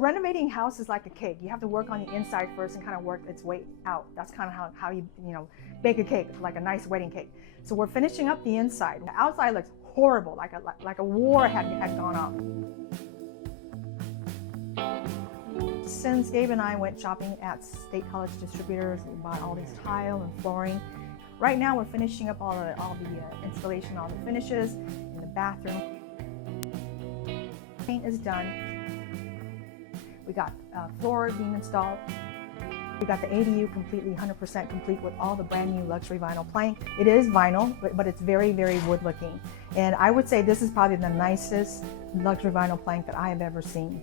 Renovating a house is like a cake. You have to work on the inside first and kind of work its way out. That's kind of how you bake a cake, like a nice wedding cake. So we're finishing up the inside. The outside looks horrible, like a war had gone on. Since Gabe and I went shopping at State College Distributors, we bought all these tile and flooring. Right now we're finishing up all the installation, all the finishes in the bathroom. Paint is done. We got floor being installed. We got the ADU completely 100% complete with all the brand new luxury vinyl plank. It is vinyl, but it's very, very wood looking. And I would say this is probably the nicest luxury vinyl plank that I have ever seen.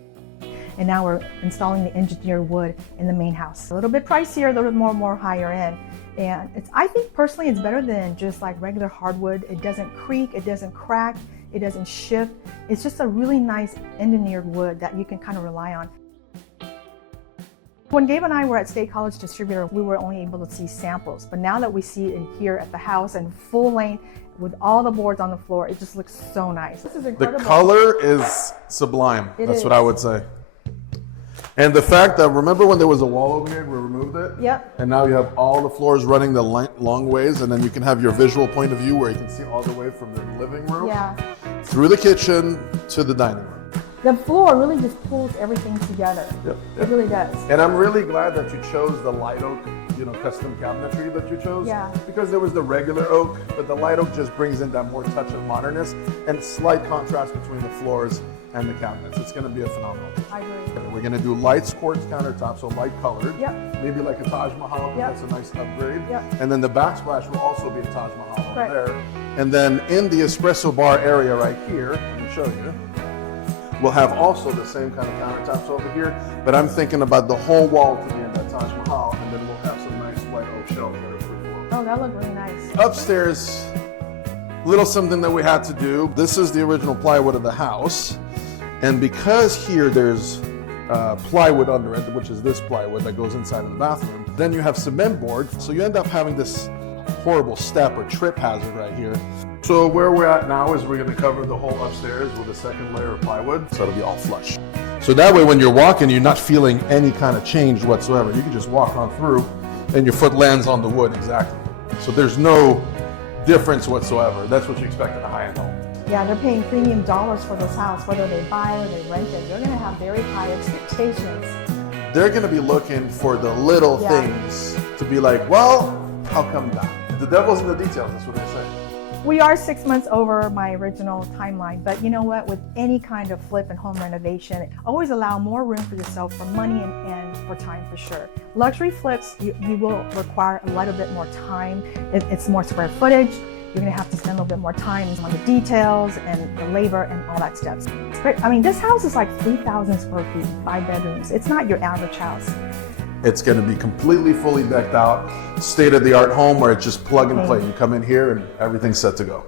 And now we're installing the engineered wood in the main house. A little bit pricier, a little bit more higher end. And I think personally it's better than just like regular hardwood. It doesn't creak, it doesn't crack, it doesn't shift. It's just a really nice engineered wood that you can kind of rely on. When Gabe and I were at State College Distributor, we were only able to see samples, but now that we see it in here at the house and full length with all the boards on the floor, it just looks so nice. This is incredible. The color is sublime. That's what I would say. And the fact that, remember when there was a wall over here, we removed it? Yep. And now you have all the floors running the long ways, and then you can have your visual point of view where you can see all the way from the living room through the kitchen to the dining room. The floor really just pulls everything together. Yep. It really does. And I'm really glad that you chose the light oak, custom cabinetry that you chose. Yeah. Because there was the regular oak, but the light oak just brings in that more touch of modernness and slight contrast between the floors and the cabinets. It's going to be a phenomenal. I agree. We're going to do light quartz countertops, so light colored. Yep. Maybe like a Taj Mahal. Yep. That's a nice upgrade. Yep. And then the backsplash will also be a Taj Mahal over there. And then in the espresso bar area right here, let me show you. We'll have also the same kind of countertops over here, but I'm thinking about the whole wall to be in that Taj Mahal, and then we'll have some nice white oak shelves that are free flow. Oh, that looked really nice. Upstairs, little something that we had to do. This is the original plywood of the house, and because here there's plywood under it, which is this plywood that goes inside of the bathroom, then you have cement board, so you end up having this horrible step or trip hazard right here. So where we're at now is we're going to cover the whole upstairs with a second layer of plywood, so it'll be all flush. So that way when you're walking, you're not feeling any kind of change whatsoever. You can just walk on through and your foot lands on the wood exactly. So there's no difference whatsoever. That's what you expect in a high-end home. Yeah, they're paying premium dollars for this house, whether they buy or they rent it. They're going to have very high expectations. They're going to be looking for the little things to be like, well, how come that? The devil's in the details, that's what they say. We are 6 months over my original timeline, but you know what? With any kind of flip and home renovation, always allow more room for yourself for money and for time for sure. Luxury flips, you will require a little bit more time. It's more square footage. You're gonna have to spend a little bit more time on the details and the labor and all that stuff. I mean, this house is like 3,000 square feet, 5 bedrooms. It's not your average house. It's going to be completely fully decked out, state-of-the-art home where it's just plug and play. You come in here and everything's set to go.